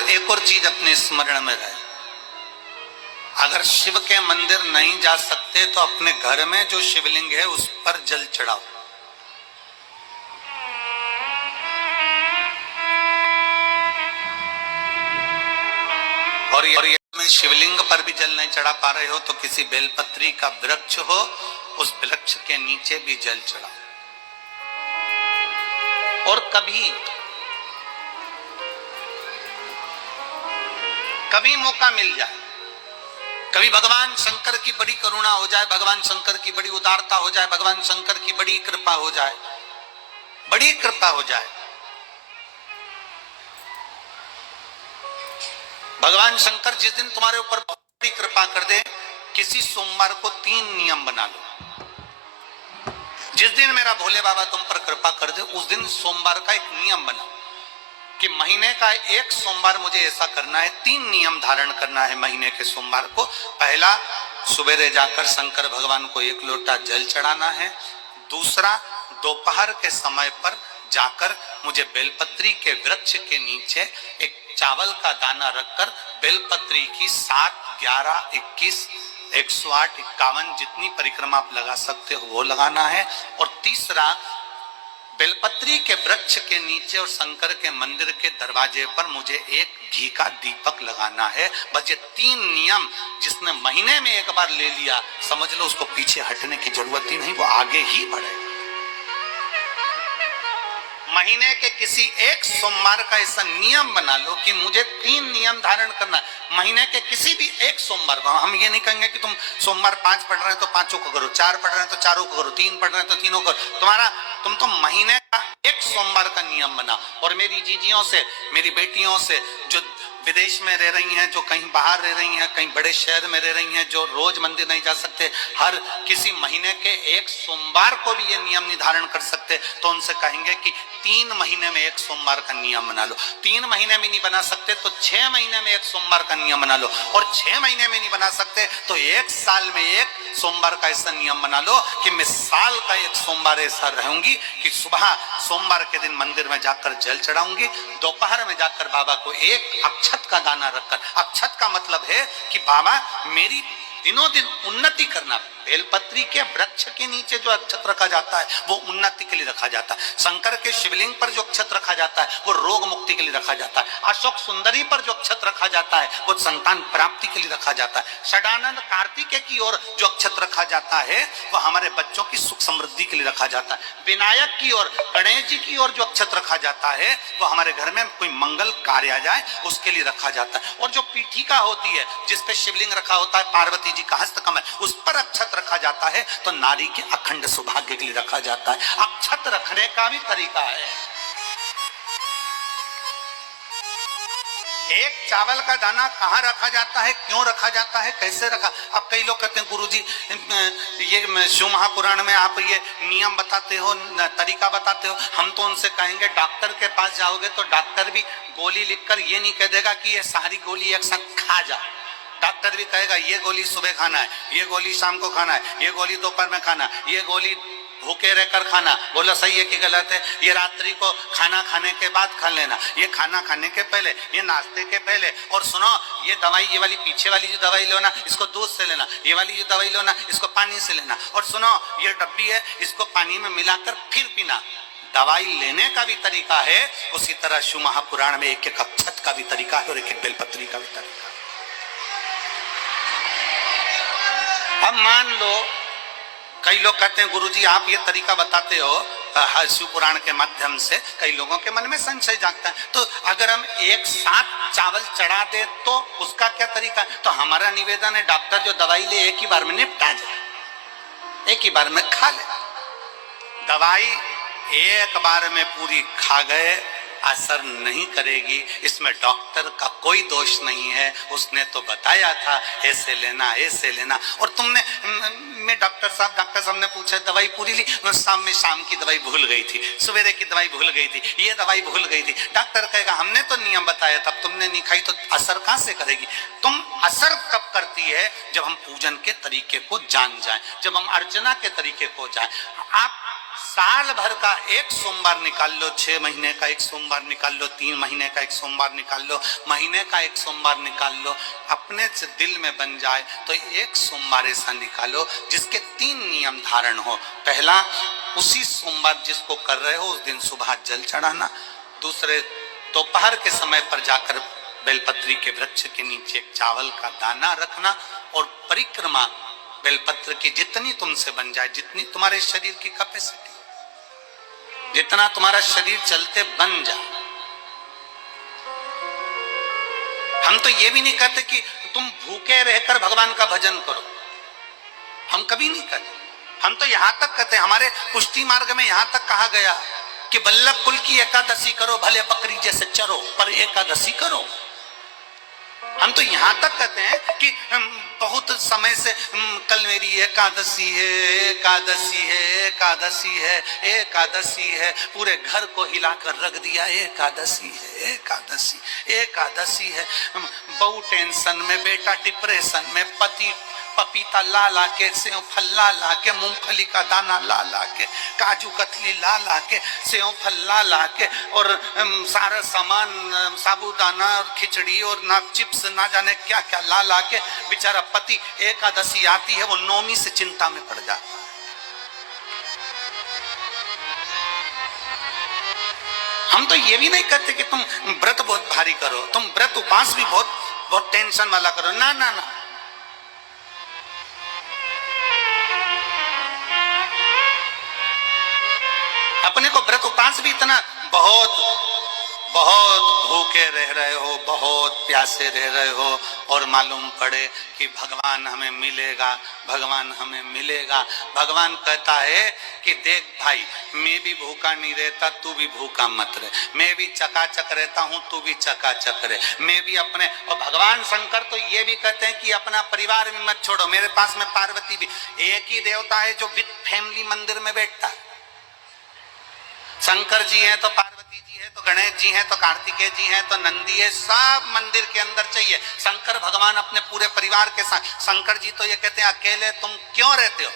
एक और चीज अपने स्मरण में रहे, अगर शिव के मंदिर नहीं जा सकते तो अपने घर में जो शिवलिंग है उस पर जल चढ़ाओ। और ये में शिवलिंग पर भी जल नहीं चढ़ा पा रहे हो तो किसी बेलपत्री का वृक्ष हो, उस वृक्ष के नीचे भी जल चढ़ाओ। और कभी मौका मिल जाए, कभी भगवान शंकर की बड़ी करुणा हो जाए, भगवान शंकर की बड़ी उदारता हो जाए, भगवान शंकर की बड़ी कृपा हो जाए, बड़ी कृपा हो जाए, भगवान शंकर जिस दिन तुम्हारे ऊपर बहुत बड़ी कृपा कर दे, किसी सोमवार को 3 नियम बना लो। जिस दिन मेरा भोले बाबा तुम पर कृपा कर दे उस दिन सोमवार का एक नियम बनाओ कि महीने का एक सोमवार मुझे ऐसा करना है, 3 नियम धारण करना है महीने के सोमवार को। पहला, सुबेरे जाकर शंकर भगवान को 1 लोटा जल चढ़ाना है। दूसरा, दोपहर के समय पर जाकर मुझे बेलपत्री के वृक्ष के नीचे एक चावल का दाना रखकर बेलपत्री की 7, 11, 21, 108, 51 जितनी परिक्रमा आप लगा सकते हो वो लगाना है। और तीसरा, बेलपत्री के वृक्ष के नीचे और शंकर के मंदिर के दरवाजे पर मुझे एक घी का दीपक लगाना है। बस ये 3 नियम जिसने महीने में एक बार ले लिया, समझ लो उसको पीछे हटने की जरूरत ही नहीं, वो आगे ही बढ़े। महीने के किसी एक सोमवार का ऐसा नियम बना लो कि मुझे 3 नियम धारण करना है महीने के किसी भी एक सोमवार को। हम ये नहीं कहेंगे कि तुम सोमवार 5 पढ़ रहे हैं तो 5 को करो, 4 पढ़ रहे हैं तो 4 को करो, 3 पढ़ रहे हैं तो 3 को करो। तुम तो महीने का एक सोमवार का नियम बना। और मेरी जीजियों से, मेरी बेटियों से जो विदेश में रह रही हैं, जो कहीं बाहर रह रही हैं, कहीं बड़े शहर में रह रही हैं, जो रोज मंदिर नहीं जा सकते, हर किसी महीने के एक सोमवार को भी ये नियम निर्धारण कर सकते, तो उनसे कहेंगे कि 3 महीने में एक सोमवार का नियम बना लो। 3 महीने में नहीं बना सकते तो 6 महीने में एक सोमवार का नियम बना लो। और 6 महीने में नहीं बना सकते तो 1 साल में एक सोमवार का ऐसा नियम बना लो कि मैं साल का एक सोमवार ऐसा रहूंगी कि सुबह सोमवार के दिन मंदिर में जाकर जल चढ़ाऊंगी, दोपहर में जाकर बाबा को एक अक्षत का दाना रखकर, अक्षत का मतलब है कि बाबा मेरी दिनों दिन उन्नति करना। बेलपत्री के वृक्ष के नीचे जो अक्षत रखा जाता है वो उन्नति के लिए रखा जाता है। शंकर के शिवलिंग पर जो अक्षत रखा जाता है वो रोग मुक्ति के लिए रखा जाता है। अशोक सुंदरी पर जो अक्षत रखा जाता है वो संतान प्राप्ति के लिए रखा जाता है। षडानंद कार्तिकेय की ओर जो अक्षत रखा जाता है वो हमारे बच्चों की सुख समृद्धि के लिए रखा जाता है। विनायक की ओर, गणेश जी की ओर जो अक्षत रखा जाता है वो हमारे घर में कोई मंगल कार्य आ जाए उसके लिए रखा जाता है। और जो पीठिका होती है जिसपे शिवलिंग रखा होता है, पार्वती जी का हस्तकमल, उस पर अक्षत रखा जाता है तो नारी के अखंड सौभाग्य के लिए रखा जाता है। अक्षत रखने का भी तरीका है। एक चावल का दाना कहाँ रखा जाता है, क्यों रखा जाता है, कैसे रखा। अब कई लोग कहते हैं गुरुजी ये शिव महापुराण में आप ये नियम बताते हो, तरीका बताते हो। हम तो उनसे कहेंगे डॉक्टर के पास जाओगे तो डॉक्टर भी गोली लिखकर ये नहीं कह देगा कि ये सारी गोली एक साथ खा जा। डॉक्टर भी कहेगा ये गोली सुबह खाना है, ये गोली शाम को खाना है, ये गोली दोपहर में खाना, ये गोली भूखे रहकर खाना। बोला सही है कि गलत है? ये रात्रि को खाना खाने के बाद खा लेना, ये खाना खाने के पहले, ये नाश्ते के पहले। और सुनो, ये दवाई, ये वाली पीछे वाली जो दवाई लो ना इसको दूध से लेना, ये वाली जो दवाई लो ना इसको पानी से लेना। और सुनो, ये डब्बी है इसको पानी में मिलाकर फिर पीना। दवाई लेने का भी तरीका है, उसी तरह शिव महापुराण में एक एक अक्षत का भी तरीका है और एक एक बेलपत्री का भी तरीका है। अब मान लो कई लोग कहते हैं गुरुजी आप ये तरीका बताते हो शिव पुराण के माध्यम से, कई लोगों के मन में संशय जागता है, तो अगर हम एक साथ चावल चढ़ा दे तो उसका क्या तरीका है? तो हमारा निवेदन है डॉक्टर जो दवाई ले एक ही बार में निपटा जाए, एक ही बार में खा ले। दवाई एक बार में पूरी खा गए असर नहीं करेगी, इसमें डॉक्टर का कोई दोष नहीं है। उसने तो बताया था ऐसे लेना, ऐसे लेना। और तुमने मैं डॉक्टर साहब ने पूछा दवाई पूरी ली, शाम की दवाई भूल गई थी, सवेरे की दवाई भूल गई थी, ये दवाई भूल गई थी। डॉक्टर कहेगा हमने तो नियम बताया तब तुमने नहीं खाई, तो असर कहां से करेगी? तुम असर कब करती है? जब हम पूजन के तरीके को जान जाए, जब हम अर्चना के तरीके को जाए। आप साल भर का एक सोमवार निकाल लो, 6 महीने का एक सोमवार निकाल लो, 3 महीने का एक सोमवार निकाल लो, महीने का एक सोमवार निकाल लो, अपने से दिल में बन जाए तो एक सोमवार ऐसा निकालो जिसके 3 नियम धारण हो। पहला, उसी सोमवार जिसको कर रहे हो उस दिन सुबह जल चढ़ाना। दूसरे, दोपहर के समय पर जाकर बेलपत्री के वृक्ष के नीचे एक चावल का दाना रखना और परिक्रमा बेलपत्र की जितनी तुमसे बन जाए, जितनी तुम्हारे शरीर की कैपेसिटी, जितना तुम्हारा शरीर चलते बन जाए। हम तो ये भी नहीं कहते कि तुम भूखे रहकर भगवान का भजन करो, हम कभी नहीं कहते। हम तो यहां तक कहते हैं, हमारे पुष्टि मार्ग में यहां तक कहा गया कि वल्लभ कुल की एकादशी करो, भले बकरी जैसे चरो पर एकादशी करो। हम तो यहां तक कहते हैं कि बहुत समय से कल मेरी एकादशी है, एकादशी है, एकादशी है, एकादशी है, पूरे घर को हिलाकर रख दिया, एकादशी है, एकादशी, एकादशी है। बहू टेंशन में, बेटा डिप्रेशन में, पति पपीता ला ला के, सेव फल ला ला के, मूंगफली का दाना ला ला के, काजू कतली ला ला के, सेव फल ला ला के, और सारा सामान, साबूदाना और खिचड़ी और ना चिप्स ना जाने क्या क्या ला ला के, बेचारा पति एकादशी आती है वो नौमी से चिंता में पड़ जाता। हम तो ये भी नहीं कहते कि तुम व्रत बहुत भारी करो, तुम व्रत उपास भी बहुत बहुत टेंशन वाला करो, ना ना ना। अपने को व्रत उपास भी इतना बहुत बहुत भूखे रह रहे हो, बहुत प्यासे रह रहे हो, और मालूम पड़े कि भगवान हमें मिलेगा, भगवान हमें मिलेगा। भगवान कहता है कि देख भाई, मैं भी भूखा नहीं रहता, तू भी भूखा मत रहे, मैं भी चकाचक रहता हूं, तू भी चकाचक रहे, मैं भी अपने। और भगवान शंकर तो ये भी कहते हैं कि अपना परिवार भी मत छोड़ो। मेरे पास में पार्वती भी, एक ही देवता है जो विद फैमिली मंदिर में बैठता है। शंकर जी हैं तो पार्वती जी है, तो गणेश जी हैं, तो कार्तिकेय जी हैं, तो नंदी है, सब मंदिर के अंदर चाहिए। शंकर भगवान अपने पूरे परिवार के साथ। शंकर जी तो ये कहते हैं अकेले तुम क्यों रहते हो,